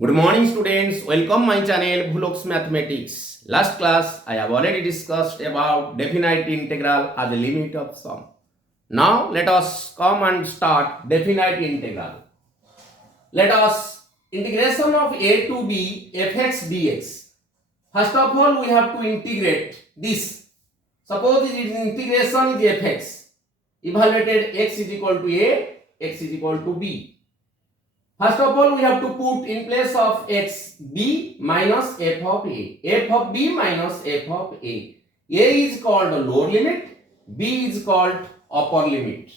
Good morning students, welcome my channel Bhuloks Mathematics. Last class I have already discussed about definite integral as a limit of sum. Now let us come and start definite integral. Let us integration of a to b fx dx. First of all we have to integrate this. Suppose its integration is fx. Evaluated x is equal to a, x is equal to b. First of all, we have to put in place of x b minus f of a. F of b minus f of a. A is called lower limit, b is called upper limit.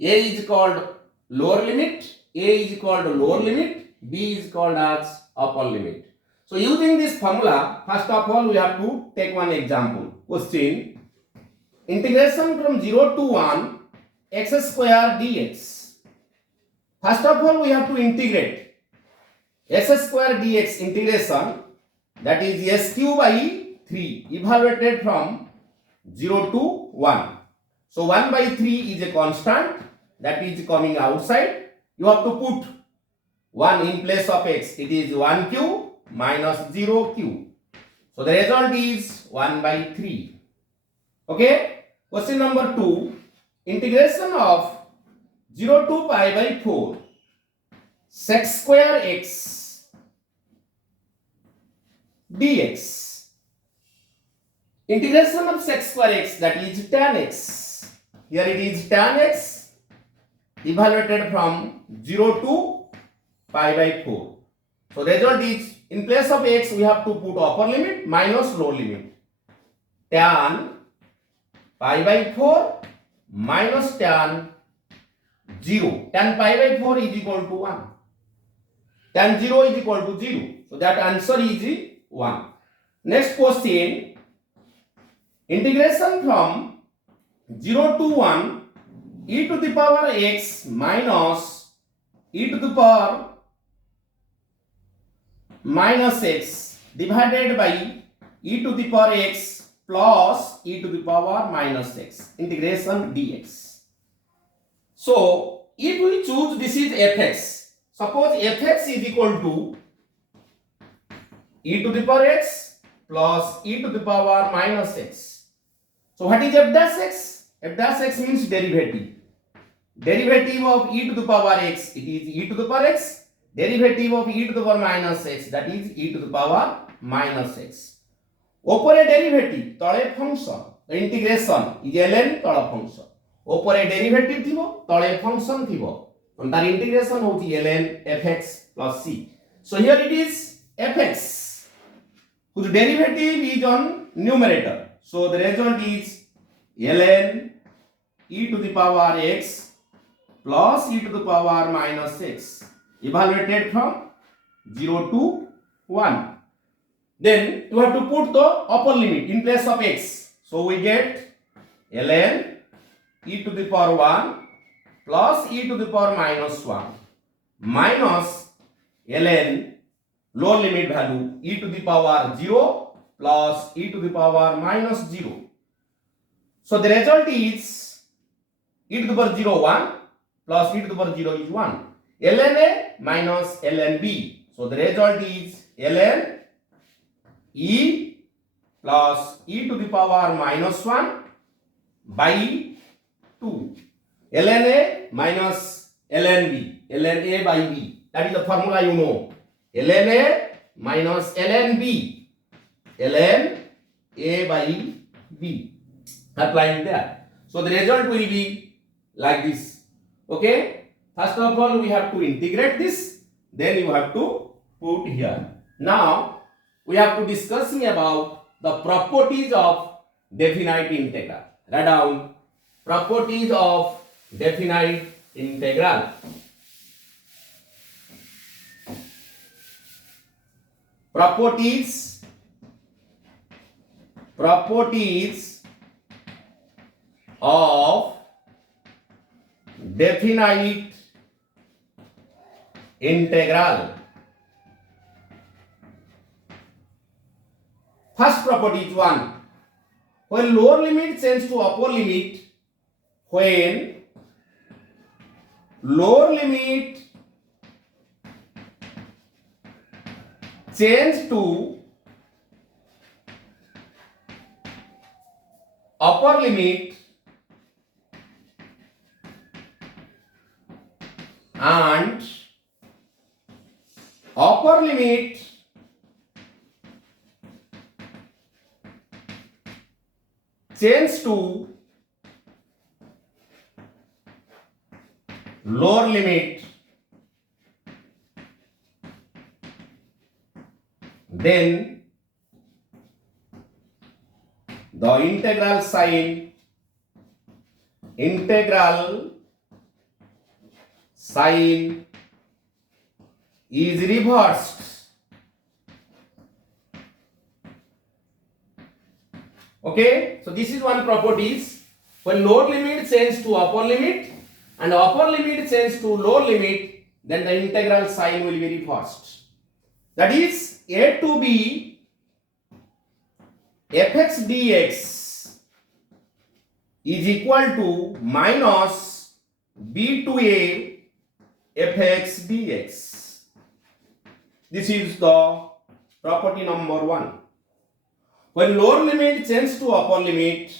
A is called lower limit, a is called lower limit, b is called as upper limit. So using this formula, first of all, we have to take one example. Question: integration from 0 to 1 x square dx. First of all, we have to integrate s square dx integration, that is s cube by 3 evaluated from 0 to 1. So 1 by 3 is a constant that is coming outside. You have to put 1 in place of x. It is 1 cube minus 0 cube. So the result is 1 by 3. Okay. Question number 2. Integration of 0 to pi by 4 sec square x dx. Integration of sec square x, that is tan x. Here it is tan x evaluated from 0 to pi by 4. So result is, in place of x we have to put upper limit minus lower limit. Tan pi by 4 minus tan 0. Tan pi by 4 is equal to 1. Tan 0 is equal to 0. So that answer is 1. Next question. Integration from 0 to 1 e to the power x minus e to the power minus x divided by e to the power x plus e to the power minus x. Integration dx. So if we choose this is fx. Suppose fx is equal to e to the power x plus e to the power minus x. So what is f dash x? F dash x means derivative. Derivative of e to the power x, it is e to the power x. Derivative of e to the power minus x, that is e to the power minus x. Opere derivative, tale function. The integration is ln tala function. Opere derivative thibo, tale function thibo. And that integration होती है ln fx plus c. So here it is fx, whose derivative is on numerator. So the result is ln e to the power x plus e to the power minus x evaluated from 0 to 1. Then you have to put the upper limit in place of x. So we get ln e to the power 1 plus e to the power minus 1 minus ln lower limit value e to the power 0 plus e to the power minus 0. So the result is e to the power 0 1 plus e to the power 0 is 1. ln a minus ln b. So the result is ln e plus e to the power minus 1 by 2. ln a minus ln b, ln a by b. That is the formula you know. ln a minus ln b, ln a by b. Applying there. So the result will be like this. Okay. First of all, we have to integrate this. Then you have to put here. Now we have to discussing about the properties of definite integral. Write down properties of definite integral. Properties of definite integral. First property is 1. When lower limit changes to upper limit, when lower limit change to upper limit and upper limit change to lower limit, then the integral sign is reversed. Okay, so this is one properties. When lower limit changes to upper limit and upper limit changes to lower limit, then the integral sign will be reversed. That is a to b fx dx is equal to minus b to a fx dx. This is the property number 1. When lower limit changes to upper limit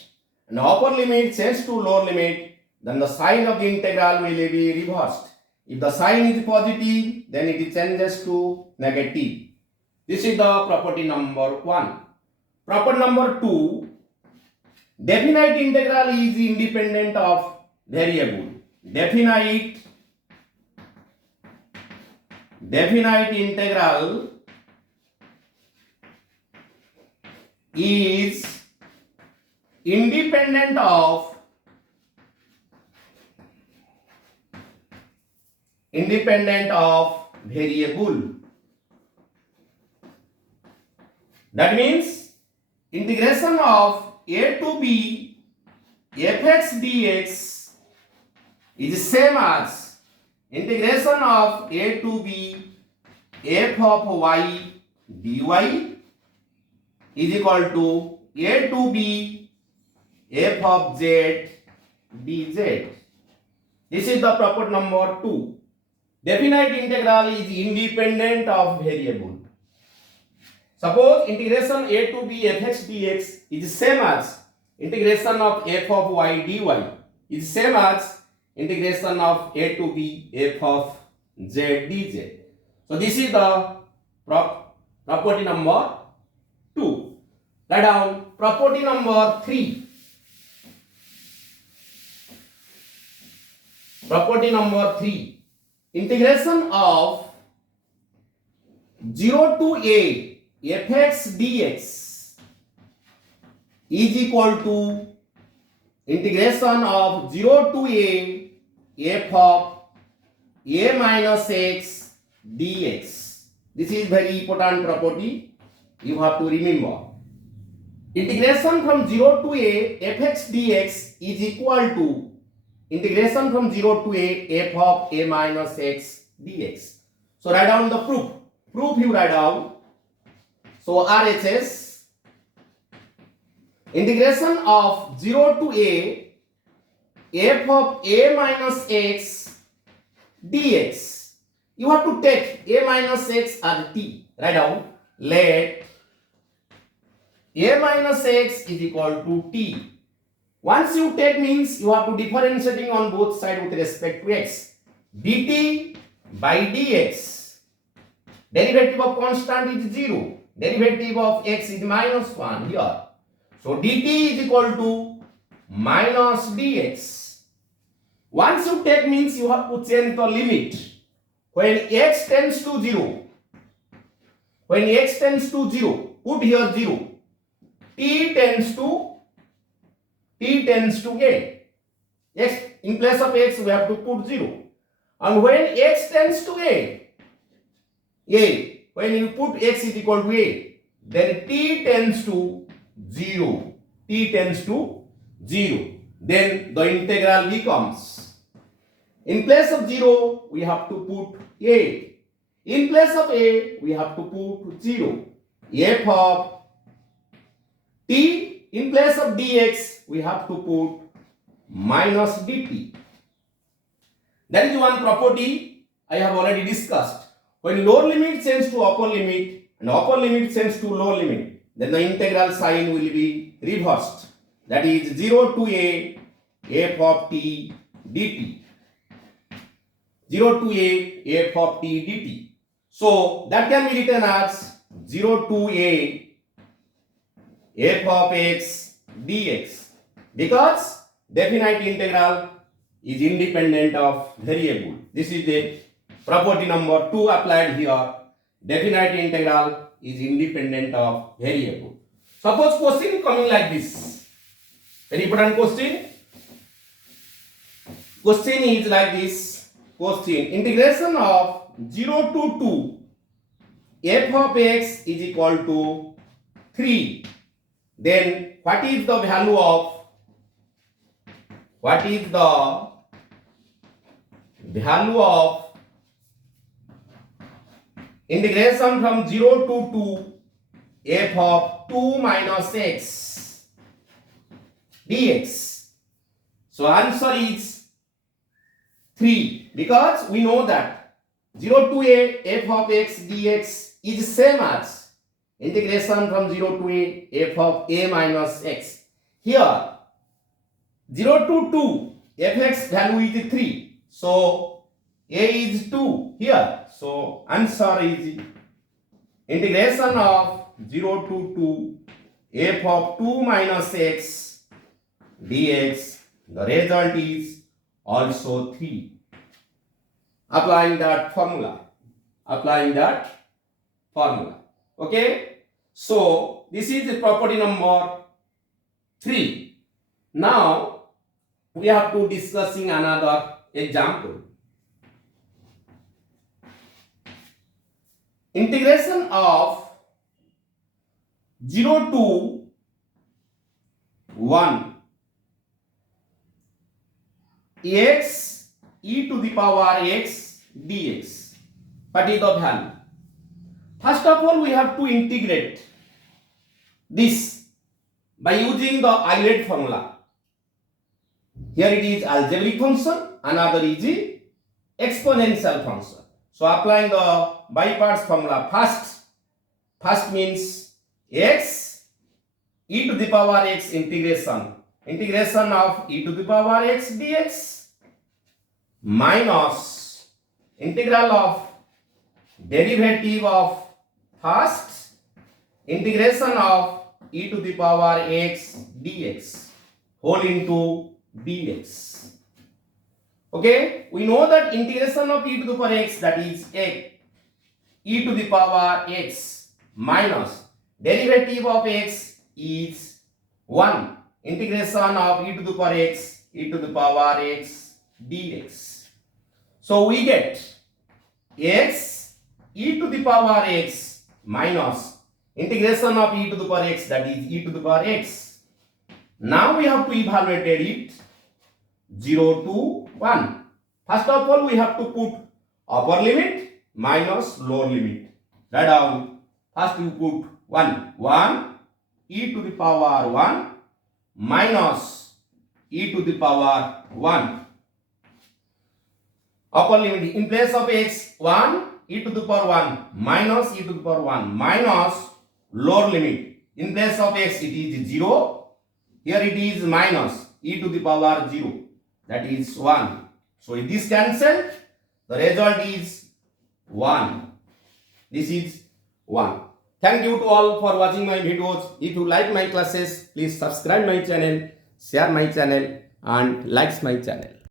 and upper limit changes to lower limit, then the sign of the integral will be reversed. If the sign is positive, then it changes to negative. This is the property number 1. Property number 2, definite integral is independent of variable. Definite integral is independent of variable. That means integration of a to b fx dx is same as integration of a to b f of y dy is equal to a to b f of z dz. This is the property number 2. Definite integral is independent of variable. Suppose integration a to b fx dx is same as integration of f of y dy is same as integration of a to b f of z dz. So this is the property number 2. Write down property number 3. Property number 3. Integration of 0 to a fx dx is equal to integration of 0 to a f of a minus x dx. This is very important property. You have to remember. Integration from 0 to a fx dx is equal to integration from 0 to a f of a minus x dx. So write down the proof. Proof you write down. So RHS, integration of 0 to a f of a minus x dx. You have to take a minus x as t. Write down. Let a minus x is equal to t. Once you take means you have to differentiating on both sides with respect to x. dt by dx. Derivative of constant is 0. Derivative of x is minus 1 here. So dt is equal to minus dx. Once you take means you have to change the limit. When x tends to 0, put here 0. t tends to a. X in place of x we have to put 0. And when x tends to a, when you put x is equal to a, then t tends to 0. Then the integral becomes, in place of 0 we have to put a. In place of a we have to put 0. f of t, in place of dx we have to put minus dt. That is one property I have already discussed. When lower limit changes to upper limit and upper limit change to lower limit, then the integral sign will be reversed. That is 0 to a f of t dt. 0 to a f of t dt. So that can be written as 0 to a f of x dx, because definite integral is independent of variable. This is the property number 2 applied here. Definite integral is independent of variable. Suppose question coming like this. Very important question. Question is like this. Question: integration of 0 to 2 f of x is equal to 3. Then what is the value of integration from 0 to 2 f of 2 minus x dx? So answer is 3, because we know that 0 to a f of x dx is same as integration from 0 to a f of a minus x. Here 0 to 2 fx value is 3, so a is 2 here. So answer is integration of 0 to 2 f of 2 minus x dx. The result is also 3. Applying that formula. Okay. So this is the property number 3. Now we have to discussing another example. Integration of 0 to 1 x e to the power x dx. What is the value? First of all, we have to integrate this by using the Euler formula. Here it is algebraic function, another is the exponential function. So applying the by parts formula, first means x e to the power x integration of e to the power x dx minus integral of derivative of first integration of e to the power x dx whole into dx. Okay, we know that integration of e to the power x, that is e to the power x minus derivative of x is 1. Integration of e to the power x dx. So we get x e to the power x minus integration of e to the power x, that is e to the power x. Now we have to evaluate it 0 to 1. First of all, we have to put upper limit minus lower limit. Write down. First you put 1 e to the power 1 minus e to the power 1. Upper limit in place of x 1 e to the power 1 minus e to the power 1 minus lower limit. In place of x it is 0. Here it is minus e to the power 0. That is 1. So if this cancelled, the result is 1. This is 1. Thank you to all for watching my videos. If you like my classes, please subscribe my channel, share my channel and likes my channel.